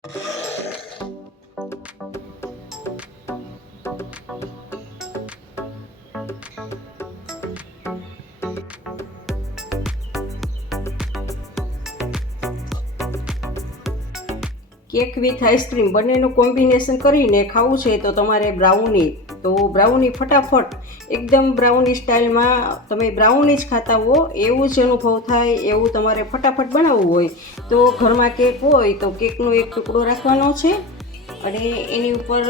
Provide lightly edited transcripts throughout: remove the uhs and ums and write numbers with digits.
Cake with ice cream બંનેનું combination કરીને ખાવું છે તો તમારે બ્રાઉની, તો બ્રાઉની ફટાફટ એકદમ બ્રાઉની સ્ટાઇલમાં તમે બ્રાઉની જ ખાતા હો એવું જ અનુભવ થાય એવું તમારે ફટાફટ બનાવવું હોય તો ઘરમાં કેક હોય તો કેકનો એક ટુકડો રાખવાનો છે અને એની ઉપર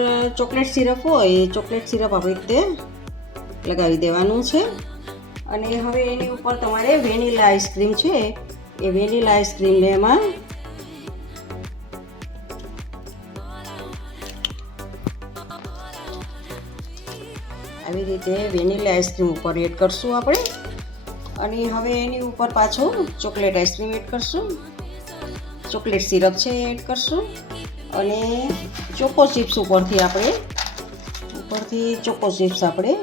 ચોકલેટ સિરપ હોય એ ચોકલેટ સિરપ આવી રીતે લગાવી દેવાનું છે. અને હવે એની ઉપર તમારે વેનીલા આઈસ્ક્રીમ છે એ વેનીલા આઈસ્ક્રીમને એમાં આવી રીતે વેનીલા આઈસ્ક્રીમ ઉપર એડ કરશું આપણે. અને હવે એની ઉપર પાછું ચોકલેટ આઈસ્ક્રીમ એડ કરશું, ચોકલેટ સિરપ છે એડ કરશું અને ચોકો ચિપ્સ ઉપરથી ચોકો ચિપ્સ આપણે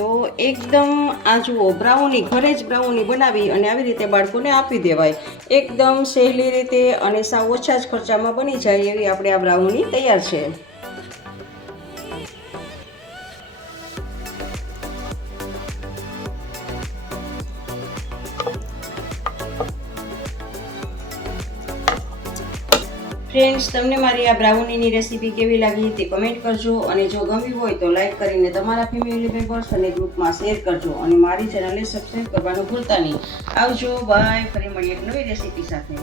તો એકદમ આ જુઓ બ્રાઉની ઘરે જ બ્રાઉની બનાવી અને આવી રીતે બાળકોને આપી દેવાય એકદમ સહેલી રીતે અને સાવ ઓછા જ ખર્ચામાં બની જાય એવી આપણે આ બ્રાઉની તૈયાર છે. ફ્રેન્ડ્સ, તમને મારી આ બ્રાઉનીની રેસીપી કેવી લાગી તે કમેન્ટ કરજો અને જો ગમી હોય તો લાઈક કરીને તમારા ફેમિલી મેમ્બર્સ અને ગ્રુપમાં શેર કરજો અને મારી ચેનલને સબસ્ક્રાઈબ કરવાનું ભૂલતા નહીં. આવજો, બાય. ફરી મળીએ એક નવી રેસીપી સાથે.